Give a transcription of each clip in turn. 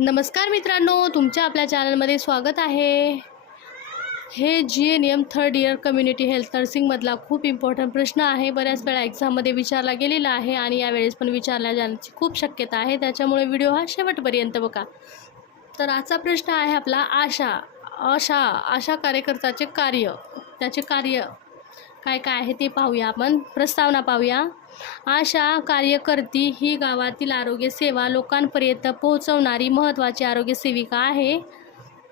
नमस्कार मित्रांनो, तुमच्या आपल्या चॅनलमध्ये स्वागत आहे। हे GNM third year community health नर्सिंगमधला खूप इम्पॉर्टंट प्रश्न आहे। बऱ्याच वेळा एक्झाममध्ये विचारला गेलेला आहे आणि यावेळेस पण विचारला जाण्याची खूप शक्यता आहे, त्याच्यामुळे व्हिडिओ हा शेवटपर्यंत बघा। तर आजचा प्रश्न आहे आपला आशा कार्यकर्त्याचे कार्य, त्याचे कार्य काय काय आहे ते पाहूया। आपण प्रस्तावना पाहूया। आशा कार्यकर्ती ही गावातील आरोग्य सेवा लोकांपर्यंत पोहोचवणारी महत्त्वाची आरोग्य सेविका आहे।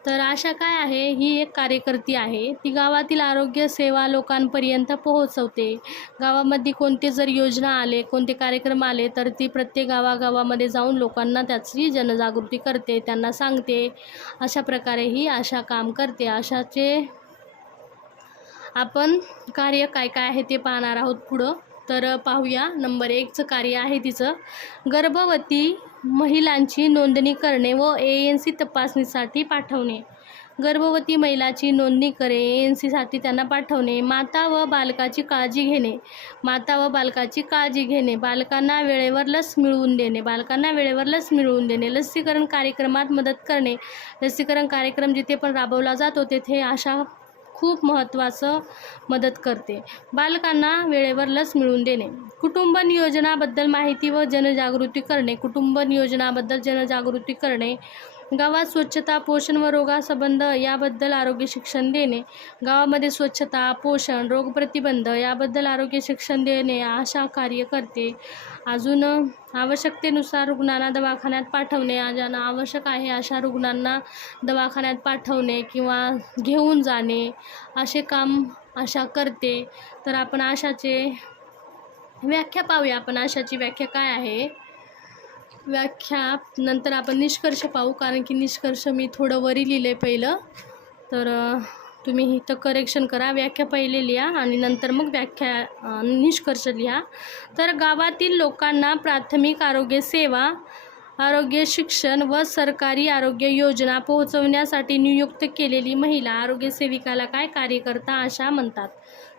तर आशा काय आहे, ही एक कार्यकर्ती आहे, ती गावातील आरोग्य सेवा लोकांपर्यंत पोहोचवते। गावामध्ये कोणते जर योजना आले, कोणते कार्यक्रम आले तर ती प्रत्येक गावागावामध्ये जाऊन लोकांना त्याची जनजागृती करते, त्यांना सांगते। अशा प्रकारे ही आशा काम करते। आशाचे आपण कार्य काय काय आहे ते पाहणार आहोत पुढं। तर पाहूया। नंबर 1चं कार्य आहे तिचं गर्भवती महिलांची नोंदणी करणे व ANC तपासणीसाठी पाठवणे। गर्भवती महिलाची नोंदणी ANC त्यांना पाठवणे। माता व बालकाची काळजी घेणे। बालकांना वेळेवर लस मिळवून देणे। लसीकरण कार्यक्रमात मदत करणे। लसीकरण कार्यक्रम जिथे पण राबवला जातो तेथे आशा खूप महत्त्वाचं मदत करते। बालकांना वेळेवर लस मिळवून देणे। कुटुंब नियोजनाबद्दल माहिती व जनजागृती करणे। गावात स्वच्छता, पोषण व रोगासंबंध याबद्दल आरोग्य शिक्षण देणे। गावामध्ये स्वच्छता, पोषण, रोगप्रतिबंध याबद्दल आरोग्य शिक्षण देणे आशा कार्य करते। अजून आवश्यकतेनुसार रुग्णांना दवाखान्यात पाठवणे। ज्यांना आवश्यक आहे अशा रुग्णांना दवाखान्यात पाठवणे किंवा घेऊन जाणे असे काम आशा करते। तर आपण आशाचे व्याख्या पाहूया। आपण आशाची व्याख्या काय आहे, व्याख्या नंतर आपण निष्कर्ष पाहू, कारण की निष्कर्ष मी थोडं वरी लिहिले पहिलं, तर तुम्ही इथं करेक्शन करा। व्याख्या पहिले लिहा आणि नंतर मग व्याख्या निष्कर्ष लिहा। तर गावातील लोकांना प्राथमिक आरोग्य सेवा, आरोग्य शिक्षण व सरकारी आरोग्य योजना पोहोचवण्यासाठी नियुक्त केलेली महिला आरोग्य सेविकाला काय कार्यकर्ता आशा म्हणतात।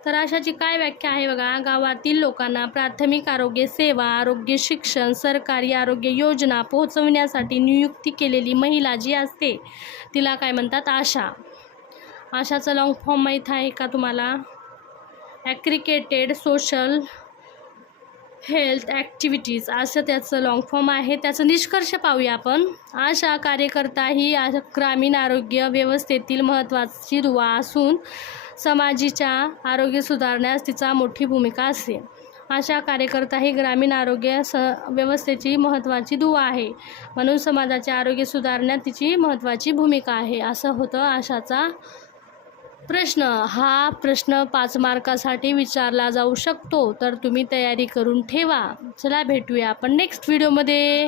तर आशाची काय व्याख्या आहे बघा। गावातील लोकांना प्राथमिक आरोग्य सेवा, आरोग्य शिक्षण, सरकारी आरोग्य योजना पोहोचवण्यासाठी नियुक्ती केलेली महिला जी असते तिला काय म्हणतात, आशा। आशाचं लॉंग फॉर्म माहीत आहे का तुम्हाला? ॲग्रिगेटेड सोशल हेल्थ ॲक्टिव्हिटीज असं त्याचं लॉंग फॉर्म आहे। त्याचं निष्कर्ष पाहूया आपण। आशा कार्यकर्ता ही ग्रामीण आरोग्य व्यवस्थेतील महत्त्वाची दुवा असून समाजाच्या आरोग्य सुधारण्यास तिचा मोठी भूमिका असते। आशा कार्यकर्ता ही ग्रामीण आरोग्य व्यवस्थेची महत्त्वाची दुवा आहे, म्हणून समाजाचे आरोग्य सुधारण्यात तिची महत्त्वाची भूमिका आहे। असं होतं आशाचा प्रश्न। हा प्रश्न 5 मार्कासाठी विचारला जाऊ शकतो, तर तुम्ही तयारी करून ठेवा। चला भेटूया आपण नेक्स्ट व्हिडिओमध्ये।